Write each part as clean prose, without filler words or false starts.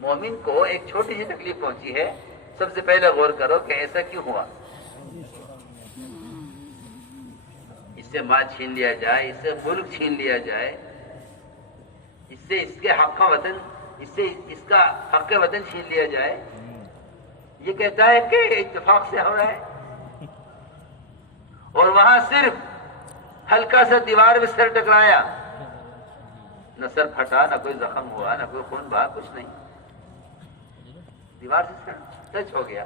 مومن کو ایک چھوٹی سی تکلیف پہنچی ہے، سب سے پہلے غور کرو کہ ایسا کیوں ہوا. اس سے مال چھین لیا جائے، اس سے ملک چھین لیا جائے، اس سے اس کے حق کا وطن، اس سے اس کا حق وطن چھین لیا جائے. یہ کہتا ہے کہ اتفاق سے ہو رہا ہے، اور وہاں صرف ہلکا سا دیوار میں سر ٹکرایا، نہ سر پھٹا، نہ کوئی زخم ہوا، نہ کوئی خون بہا، کچھ نہیں. دیوار سے سر ٹچ ہو گیا،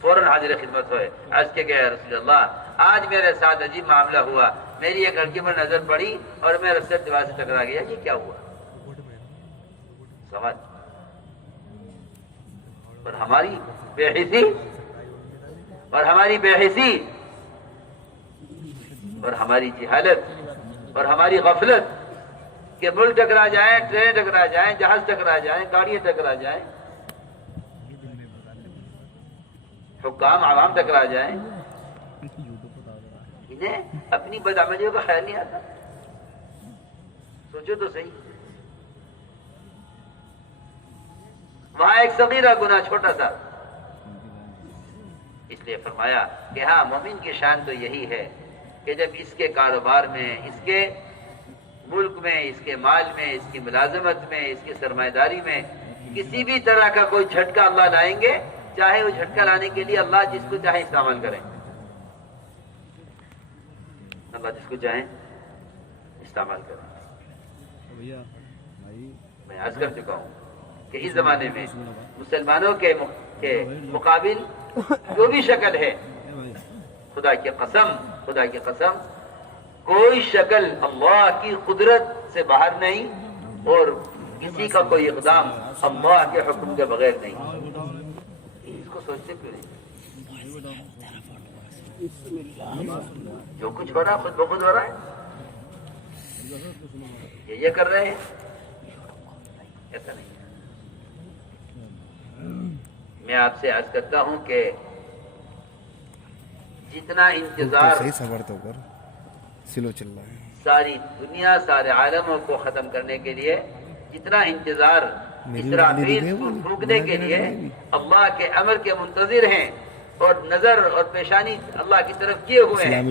فوراً حاضر خدمت ہوئے. عرض کے گئے رسول اللہ آج میرے ساتھ عجیب معاملہ ہوا، میری ایک لڑکی پر نظر پڑی اور میرا سر دیوار سے ٹکرا گیا. یہ کیا ہوا؟ سوال. اور ہماری بے حسی اور ہماری بے حسی اور ہماری جہالت اور ہماری غفلت کہ ملک ٹکرا جائیں، ٹرین ٹکرا جائیں، جہاز ٹکرا جائیں، گاڑیاں ٹکرا جائیں، حکام عوام ٹکرا جائیں، انہیں اپنی بدعملیوں کا خیال نہیں آتا. سوچو تو صحیح. وہاں ایک صغیرہ گناہ چھوٹا سا، اس لیے فرمایا کہ ہاں مومن کی شان تو یہی ہے کہ جب اس کے کاروبار میں، اس کے ملک میں، اس کے مال میں، اس کی ملازمت میں، اس کی سرمایہ داری میں کسی بھی طرح کا کوئی جھٹکا اللہ لائیں گے، چاہے وہ جھٹکا لانے کے لیے اللہ جس کو چاہے استعمال کریں. اللہ جس کو چاہیں استعمال کریں. میں عرض کر چکا ہوں کہ اس زمانے میں مسلمانوں کے مقابل جو بھی شکل ہے، خدا کی قسم کوئی شکل اللہ کی قدرت سے باہر نہیں، اور کسی کا کوئی اقدام اللہ کے حکم کے بغیر نہیں. اس کو سوچتے کیوں نہیں؟ جو کچھ ہو رہا ہے خود بخود ہو رہا ہے. یہ کر رہے ہیں، ایسا نہیں. میں آپ سے عرض کرتا ہوں کہ جتنا انتظار ساری دنیا، سارے عالموں کو ختم کرنے کے لیے، جتنا انتظار اسرافیل پھونکنے کے لیے اللہ کے امر کے منتظر ہیں اور نظر اور پیشانی اللہ کی طرف کیے ہوئے ہیں،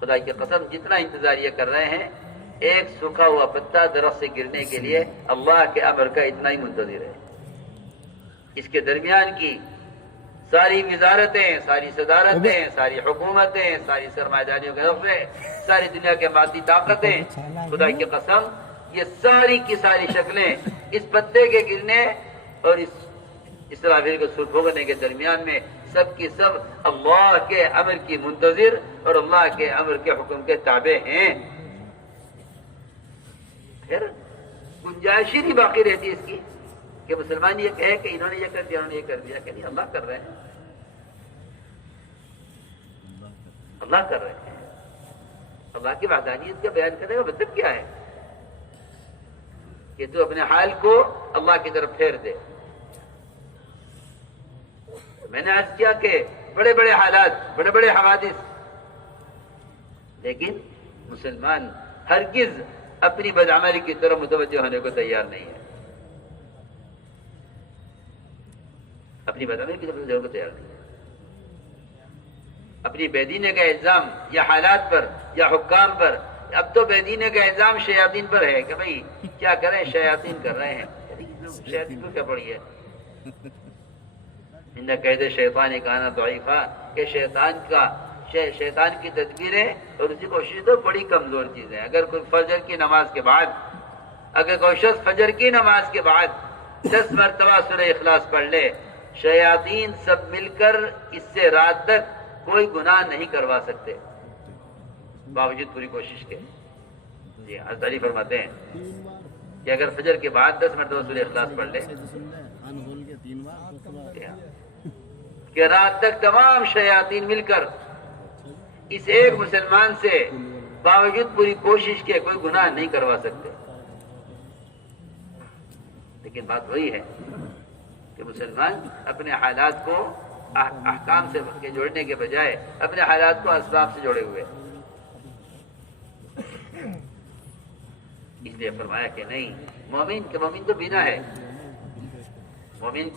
خدا کی قسم جتنا انتظار یہ کر رہے ہیں، ایک سوکھا ہوا پتا درخت سے گرنے کے لیے اللہ کے امر کا اتنا ہی منتظر ہے. اس کے درمیان کی ساری وزارتیں، ساری صدارتیں، ساری حکومتیں، ساری سرمایہ داریوں کے دفعے، ساری دنیا کے مادی طاقتیں، خدا کی قسم یہ ساری کی ساری شکلیں اس پتے کے گرنے اور اس اسرافیل کو سر بھونکنے کے درمیان میں سب کی سب اللہ کے امر کی منتظر اور اللہ کے امر کے حکم کے تابع ہیں. پھر گنجائش ہی نہیں باقی رہتی اس کی کہ مسلمان یہ کہے کہ انہوں نے یہ کر دیا، انہوں نے یہ کر دیا. کہ نہیں، اللہ کر رہے ہیں، اللہ کر رہے ہیں. اللہ کی وحدانیت کا بیان کرنے کا مطلب کیا ہے؟ کہ تو اپنے حال کو اللہ کی طرف پھیر دے. میں نے عرض کیا کہ بڑے بڑے حالات، بڑے بڑے حوادث، لیکن مسلمان ہرگز اپنی بدعملی کی طرف متوجہ ہونے کو تیار نہیں ہے. اپنی بدعملی کی طرف متوجہ ہونے کو تیار نہیں ہے. اپنی بے دینی کا الزام یا حالات پر یا حکام پر، اب تو بے دینی کا الزام شیاطین پر ہے کہ بھئی کیا کریں، شیاطین کر رہے ہیں. شیاطین کو کیا پڑی ہے؟ ان قید شیطان کان ضعیفا، کہ شیطان کی تدبیریں اور اس کی کوشش تو بڑی کمزور چیز ہے. اگر کوئی فجر کی نماز کے بعد، اگر کوئی شخص فجر کی نماز کے بعد 10 مرتبہ سورہ اخلاص پڑھ لے، شیاطین سب مل کر اس سے رات تک کوئی گناہ نہیں کروا سکتے باوجود پوری کوشش کے. جی حضرت علی فرماتے ہیں کہ اگر فجر کے بعد 10 مرتبہ سورہ اخلاص پڑھ لے کہ رات تک تمام شیاطین مل کر اس ایک مسلمان سے باوجود پوری کوشش کے کوئی گناہ نہیں کروا سکتے. لیکن بات وہی ہے کہ مسلمان اپنے حالات کو احکام سے جوڑنے کے بجائے اپنے حالات کو اسباب سے جوڑے ہوئے. اس لیے فرمایا کہ نہیں، مومن تو بینا ہے، مومن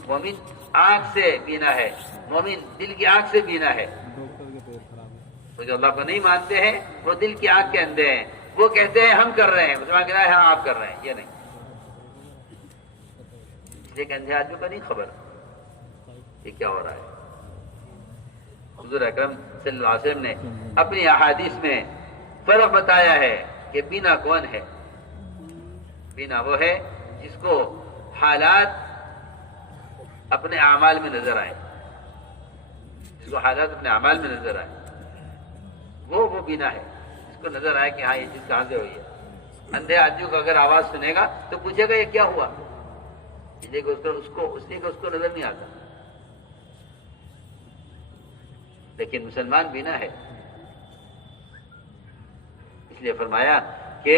آنکھ سے بینا ہے، مومن دل کی آنکھ سے بینا ہے۔ تو جو اللہ کو نہیں مانتے ہیں وہ دل کی آنکھ کے اندھے ہیں، وہ کہتے ہیں ہم کر رہے ہیں، مسلمان کہتا ہے ہاں آپ کر رہے ہیں، یہ نہیں۔ اس لیے کہ اندھے آدمی کو نہیں خبر یہ کیا ہو رہا ہے۔ حضور اکرم صلی اللہ علیہ وسلم نے اپنی احادیث میں فرق بتایا ہے کہ بینا کون ہے۔ بینا وہ ہے جس کو حالات اپنے اعمال میں نظر آئے، جس کو حالات اپنے اعمال میں نظر آئے، وہ بینا ہے، جس کو نظر آئے کہ ہاں یہ چیز کہاں سے ہوئی ہے۔ اندھے آدمی کو اگر آواز سنے گا تو پوچھے گا یہ کیا ہوا، اس لیے کہ اس کو نظر نہیں آتا۔ لیکن مسلمان بینا ہے، اس لیے فرمایا کہ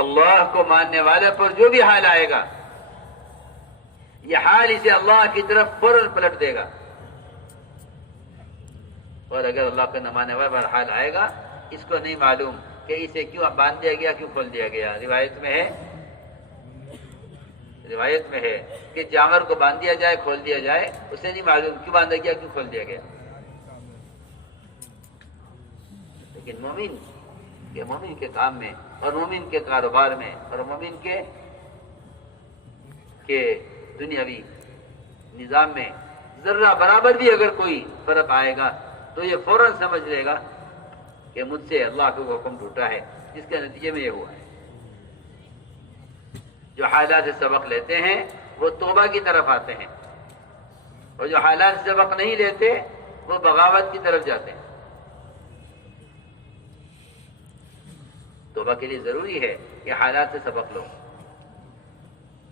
اللہ کو ماننے والے پر جو بھی حال آئے گا یہ حال اسے اللہ کی طرف فوراً پلٹ دے گا، اور اگر اللہ کو نہ ماننے والے پر حال آئے گا اس کو نہیں معلوم کہ اسے کیوں باندھ دیا گیا، کیوں کھول دیا گیا۔ روایت میں ہے کہ جانور کو باندھ دیا جائے، کھول دیا جائے، اسے نہیں معلوم کیوں باندھا گیا، کیوں کھول دیا گیا۔ لیکن مومن کے کام میں اور مومن کے کاروبار میں اور مومن کے دنیاوی نظام میں ذرہ برابر بھی اگر کوئی فرق آئے گا تو یہ فوراً سمجھ لے گا کہ مجھ سے اللہ کا حکم ٹوٹا ہے، جس کے نتیجے میں یہ ہوا ہے۔ جو حالات سے سبق لیتے ہیں وہ توبہ کی طرف آتے ہیں، اور جو حالات سے سبق نہیں لیتے وہ بغاوت کی طرف جاتے ہیں۔ توبہ کے لیے ضروری ہے کہ حالات سے سبق لو۔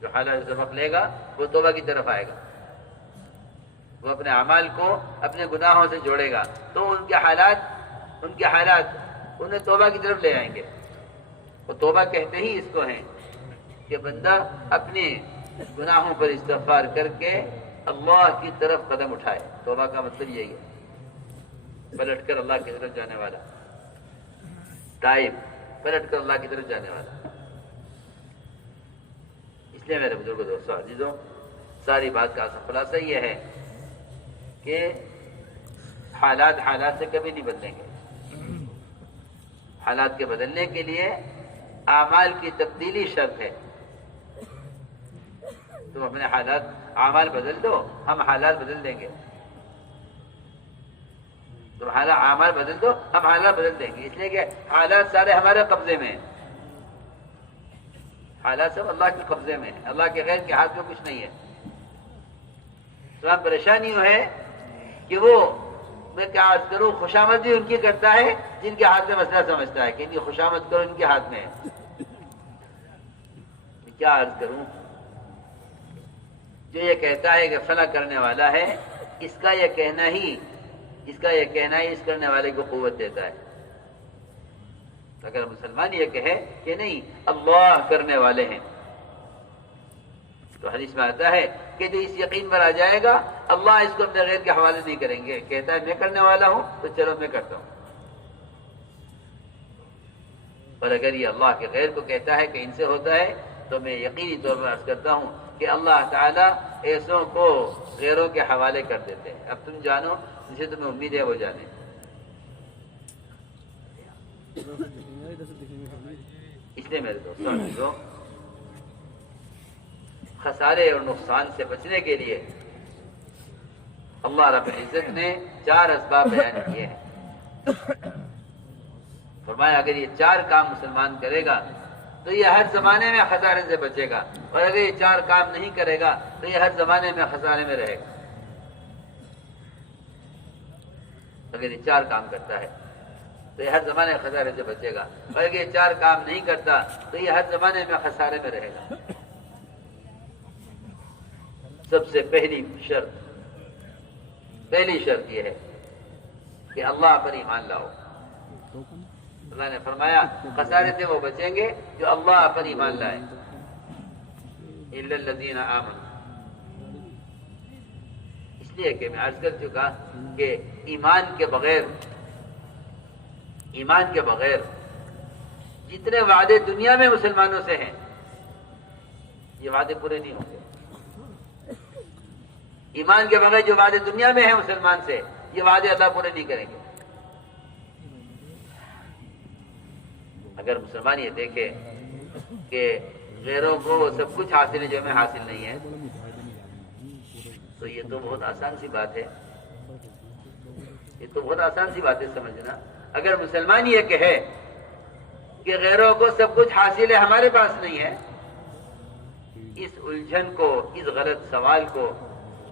جو حالات سے سبق لے گا وہ توبہ کی طرف آئے گا، وہ اپنے اعمال کو اپنے گناہوں سے جوڑے گا، تو ان کے حالات انہیں توبہ کی طرف لے آئیں گے۔ وہ توبہ کہتے ہی اس کو ہیں کہ بندہ اپنے گناہوں پر استغفار کر کے اللہ کی طرف قدم اٹھائے۔ توبہ کا مطلب یہی ہے، پلٹ کر اللہ کی طرف جانے والا، تائب، پلٹ کر اللہ کی طرف جانے والا۔ اس لیے میرے بزرگوں، دوستوں، عزیزوں، ساری بات کا اصل خلاصہ یہ ہے کہ حالات سے کبھی نہیں بدلیں گے۔ حالات کے بدلنے کے لیے اعمال کی تبدیلی شرط ہے۔ تم اپنے اعمال بدل دو، ہم حالات بدل دیں گے۔ تم اعمال بدل دو، ہم حالات بدل دیں گے۔ اس لیے کہ حالات سارے ہمارے قبضے میں ہیں، حالات سب اللہ کے قبضے میں ہیں، اللہ کے غیر کے ہاتھ میں کچھ نہیں ہے۔ تو پریشانی ہے کہ وہ، میں کیا عرض کروں، خوشامد بھی ان کی کرتا ہے جن کے ہاتھ میں مسئلہ سمجھتا ہے کہ ان کی خوشامد کرو، ان کے ہاتھ میں ہے۔ کیا عرض کروں، جو یہ کہتا ہے کہ فلاں کرنے والا ہے، اس کا یہ کہنا ہی اس کرنے والے کو قوت دیتا ہے۔ اگر مسلمان یہ کہے کہ نہیں اللہ کرنے والے ہیں، تو حدیث میں آتا ہے کہ جو اس یقین پر آ جائے گا اللہ اس کو اپنے غیر کے حوالے نہیں کریں گے، کہتا ہے میں کرنے والا ہوں تو چلو میں کرتا ہوں۔ اور اگر یہ اللہ کے غیر کو کہتا ہے کہ ان سے ہوتا ہے تو میں یقینی طور پر عرض کرتا ہوں کہ اللہ تعالیٰ ایسوں کو غیروں کے حوالے کر دیتے ہیں۔ اب تم جانو جسے تمہیں امید ہے وہ جانے۔ اس لیے میرے دوستوں، خسارے اور نقصان سے بچنے کے لیے اللہ رب العزت نے 4 اسباب بیان کیے ہیں۔ فرمایا اگر یہ 4 کام مسلمان کرے گا تو یہ ہر زمانے میں خسارے سے بچے گا، اور اگر یہ 4 کام نہیں کرے گا تو یہ ہر زمانے میں خسارے میں رہے گا۔ اگر یہ 4 کام کرتا ہے تو یہ ہر زمانے میں خسارے سے بچے گا، اور اگر یہ 4 کام نہیں کرتا تو یہ ہر زمانے میں خسارے میں رہے گا۔ سب سے پہلی شرط یہ ہے کہ اللہ پر ایمان لاؤ۔ اللہ نے فرمایا خسارے سے وہ بچیں گے جو اللہ پر ایمان لائیں۔ الا الذین آمنوا، اس لیے کہ میں عرض کر چکا کہ ایمان کے بغیر جتنے وعدے دنیا میں مسلمانوں سے ہیں یہ وعدے پورے نہیں ہوں گے. ایمان کے بغیر جو وعدے دنیا میں ہیں مسلمان سے یہ وعدے اللہ پورے نہیں کریں گے. اگر مسلمان یہ دیکھے کہ غیروں کو وہ سب کچھ حاصل ہے جو ہمیں حاصل نہیں ہے تو یہ تو بہت آسان سی بات ہے. یہ تو بہت آسان سی بات ہے سمجھنا. اگر مسلمان یہ کہے کہ غیروں کو سب کچھ حاصل ہے ہمارے پاس نہیں ہے، اس الجھن کو، اس غلط سوال کو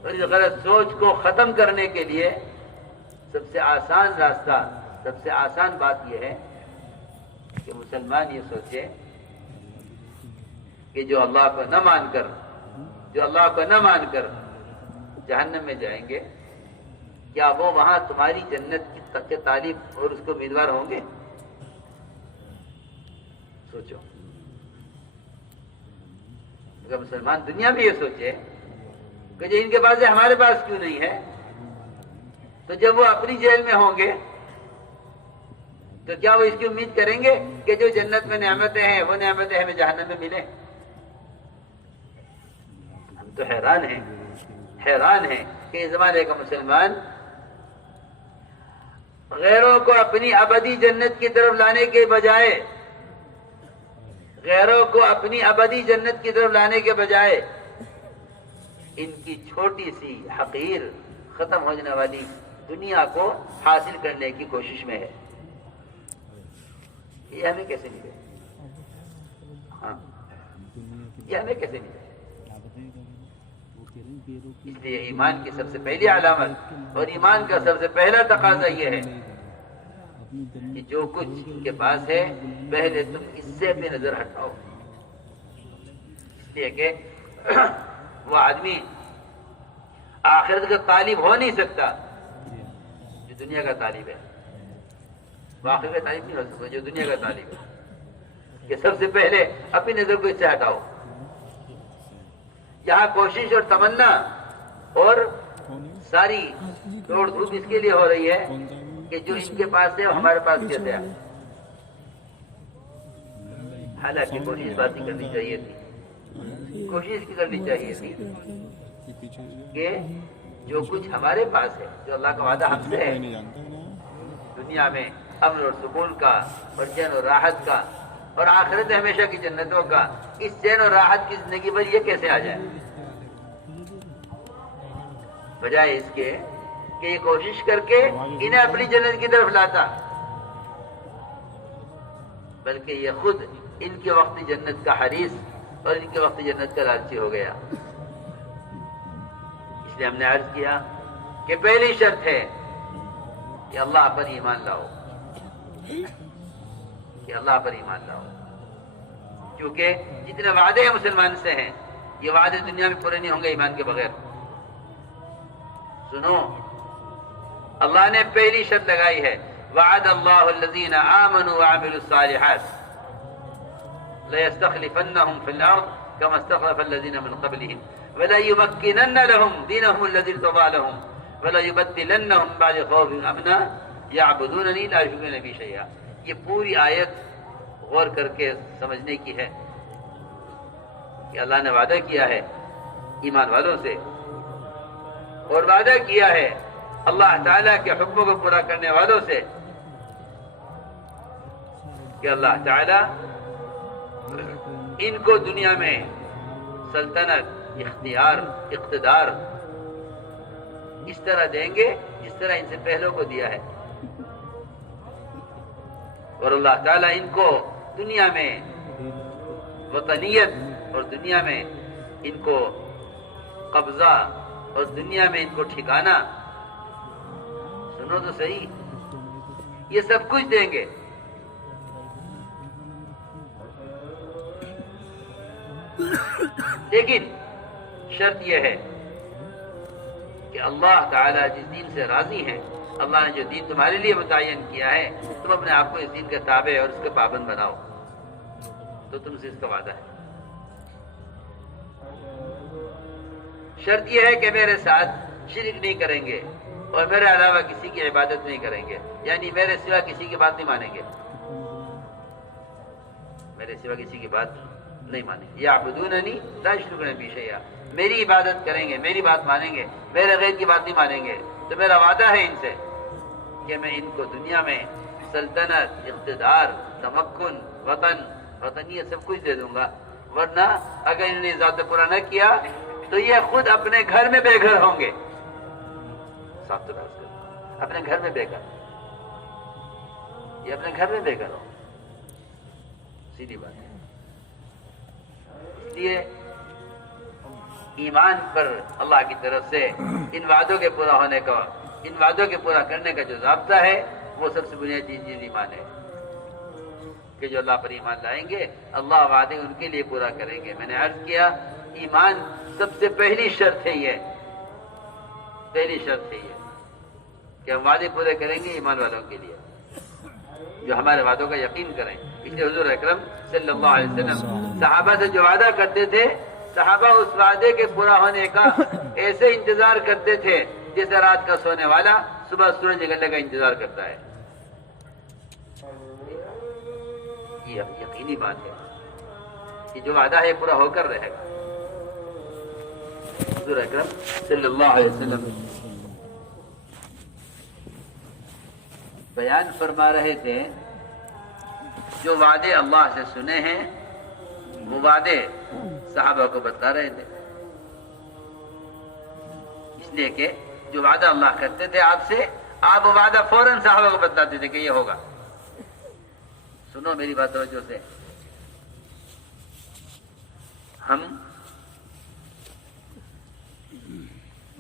اور اس غلط سوچ کو ختم کرنے کے لیے سب سے آسان راستہ، سب سے آسان بات یہ ہے کہ مسلمان یہ سوچے کہ جو اللہ کو نہ مان کر جہنم میں جائیں گے، کیا وہ وہاں تمہاری جنت کے طالب اور اس کو امیدوار ہوں گے؟ سوچو. اگر مسلمان دنیا میں یہ سوچے کہ جو ان کے پاس ہے ہمارے پاس کیوں نہیں ہے، تو جب وہ اپنی جیل میں ہوں گے تو کیا وہ اس کی امید کریں گے کہ جو جنت میں نعمتیں ہیں وہ نعمتیں ہمیں جہنم میں ملیں؟ ہم تو حیران ہیں کہ اس زمانے کا مسلمان غیروں کو اپنی ابدی جنت کی طرف لانے کے بجائے ان کی چھوٹی سی حقیر ختم ہونے والی دنیا کو حاصل کرنے کی کوشش میں ہے. یہ ہمیں کیسے ملے؟ یہ ہمیں کیسے ملے؟ اس لیے ایمان کی سب سے پہلی علامت اور ایمان کا سب سے پہلا تقاضا یہ ہے کہ جو کچھ ان کے پاس ہے پہلے تم اس سے اپنی نظر ہٹاؤ. اس لیے کہ وہ آدمی آخرت کا طالب ہو نہیں سکتا جو دنیا کا طالب ہے. وہ آخرت کا طالب نہیں ہو سکتا جو دنیا کا طالب ہے. کہ سب سے پہلے اپنی نظر کو اس سے ہٹاؤ. یہاں کوشش اور تمنا اور ساری دوڑ دھوپ اس کے لیے ہو رہی ہے کہ جو ان کے پاس ہے وہ ہمارے پاس کیسے آئے. حالانکہ کوشش بات ہی کرنی چاہیے تھی، کوشش کی کرنی چاہیے تھی کہ جو کچھ ہمارے پاس ہے، جو اللہ کا وعدہ ہم سے ہے دنیا میں امن اور سکون کا اور چین اور راحت کا اور آخرت ہمیشہ کی جنتوں کا، اس چین اور راحت کی زندگی پر یہ کیسے آ جائے؟ بجائے اس کے کہ یہ کوشش کر کے انہیں اپنی جنت کی طرف لاتا، بلکہ یہ خود ان کے وقت جنت کا حریص اور ان کے وقت جنت کا لالچی ہو گیا. اس لیے ہم نے عرض کیا کہ پہلی شرط ہے کہ اللہ پر ایمان لاؤ، کہ اللہ پر ایمان لاؤ. کیونکہ جتنے وعدے ہیں مسلمان سے ہیں یہ وعدے دنیا میں پورے نہیں ہوں گے ایمان کے بغیر. سنو، اللہ نے پہلی شرط لگائی ہے وعد اللہ الذین آمنوا وعملوا الصالحات لَيَسْتَخْلِفَنَّهُمْ فِي الْأَرْضِ كَمَا اسْتَخْلَفَ الَّذِينَ مِنْ قَبْلِهِمْ وَلَيُمَكِّنَنَّ لَهُمْ دِينَهُمُ الَّذِي ارْتَضَىٰ لَهُمْ وَلَيُبَدِّلَنَّهُمْ مِن بَعْدِ خَوْفِهِمْ أَمْنًا يَعْبُدُونَنِي لَا يُشْرِكُونَ بِي شَيْئًا. یہ پوری آیت غور کر کے سمجھنے کی ہے کہ اللہ نے وعدہ کیا ہے ایمان والوں سے اور وعدہ کیا ہے اللہ تعالیٰ کے حکموں کو پورا کرنے والوں سے کہ اللہ تعالیٰ ان کو دنیا میں سلطنت، اختیار، اقتدار اس طرح دیں گے جس طرح ان سے پہلوں کو دیا ہے. اور اللہ تعالیٰ ان کو دنیا میں وطنیت اور دنیا میں ان کو قبضہ اور دنیا میں ان کو ٹھکانہ، سنو تو صحیح، یہ سب کچھ دیں گے. لیکن شرط یہ ہے کہ اللہ تعالیٰ جس دین سے راضی ہیں، اللہ نے جو دین تمہارے لیے متعین کیا ہے تم اپنے آپ کو اس دین کے تابع اور اس کے پابند بناؤ. تو تم سے اس کا وعدہ ہے. شرط یہ ہے کہ میرے ساتھ شرک نہیں کریں گے اور میرے علاوہ کسی کی عبادت نہیں کریں گے، یعنی میرے سوا کسی کی بات نہیں مانیں گے. میرے سوا کسی کی بات نہیں مانیں گے. یعبدوننی لا یشرکون بی شیئا, میری عبادت کریں گے, میری بات مانیں گے, میرے غیر کی بات نہیں مانیں گے. تو میرا وعدہ ہے ان سے کہ میں ان کو دنیا میں سلطنت, اقتدار, تمکن, وطن یہ سب کچھ دے دوں گا. ورنہ اگر انہوں نے ذات پورا نہ کیا تو یہ خود اپنے گھر میں بے گھر ہوں گے. صاف تو اپنے گھر میں بے گھر, یہ اپنے گھر میں بے گھر ہوں, سیدھی بات ہے. اس لیے ایمان پر اللہ کی طرف سے ان وعدوں کے پورا ہونے کا, ان وعدوں کے پورا کرنے کا جو ضابطہ ہے وہ سب سے بنیادی چیز ایمان ہے کہ جو اللہ پر ایمان لائیں گے اللہ وعدے ان کے لیے پورا کریں گے. میں نے عرض کیا ایمان سب سے پہلی شرط ہے, یہ پہلی شرط ہے یہ کہ ہم وعدے پورے کریں گے ایمان والوں کے لیے جو ہمارے وعدوں کا یقین کریں. اس لیے حضور اکرم صلی اللہ علیہ وسلم صحابہ سے جو وعدہ کرتے تھے, صحابہ اس وعدے کے پورا ہونے کا ایسے انتظار کرتے تھے جیسے رات کا سونے والا صبح سورج نکلنے کا انتظار کرتا ہے. یہ یقینی بات ہے کہ جو وعدہ ہے پورا ہو کر رہے گا. حضور اکرم صلی اللہ علیہ وسلم بیان فرما رہے تھے جو وعدے اللہ سے سنے ہیں وہ وعدے صحابہ کو بتا رہے تھے. اس لیے کہ جو وعدہ اللہ کرتے تھے آپ سے, آپ وہ وعدہ فوراً صحابہ کو بتاتے تھے کہ یہ ہوگا. سنو میری بات توجہ سے, ہم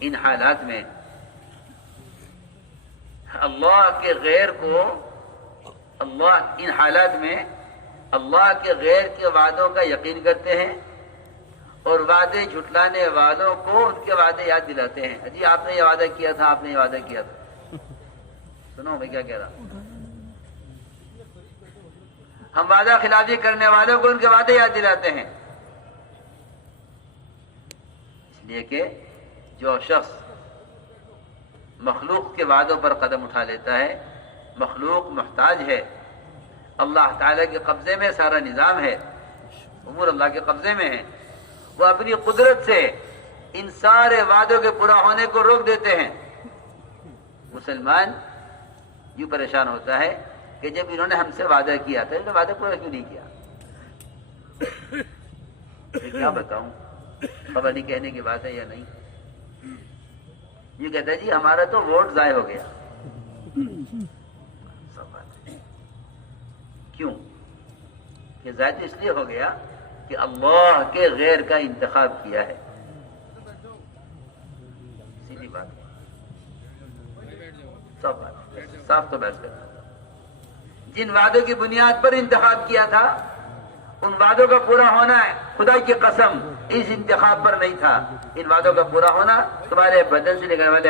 ان حالات میں اللہ کے غیر کو, ان حالات میں اللہ کے غیر کے وعدوں کا یقین کرتے ہیں اور وعدے جھٹلانے والوں کو ان کے وعدے یاد دلاتے ہیں. جی آپ نے یہ وعدہ کیا تھا, آپ نے یہ وعدہ کیا تھا. سنو میں کیا کہہ رہا ہوں. ہم وعدہ خلافی کرنے والوں کو ان کے وعدے یاد دلاتے ہیں. اس لیے کہ جو شخص مخلوق کے وعدوں پر قدم اٹھا لیتا ہے, مخلوق محتاج ہے, اللہ تعالیٰ کے قبضے میں سارا نظام ہے, امور اللہ کے قبضے میں ہے, وہ اپنی قدرت سے ان سارے وعدوں کے پورا ہونے کو روک دیتے ہیں. مسلمان یوں پریشان ہوتا ہے کہ جب انہوں نے ہم سے وعدہ کیا تھا, انہوں نے وعدہ پورا کیوں نہیں کیا. کیا بتاؤں, خبر نہیں کہنے کی بات ہے یا نہیں. یہ کہتا ہے جی ہمارا تو ووٹ ضائع ہو گیا. سب بات ہے. کیوں کہ ضائع اس لیے ہو گیا کہ اللہ کے غیر کا انتخاب کیا ہے. سیدھی بات ہے, سب بات صاف تو بحث کرنا. جن وعدوں کی بنیاد پر انتخاب کیا تھا ان وعدوں کا پورا ہونا ہے, خدا کی قسم اس انتخاب پر نہیں تھا. ان وعدوں کا پورا ہونا تمہارے بدن سے نکلنے والے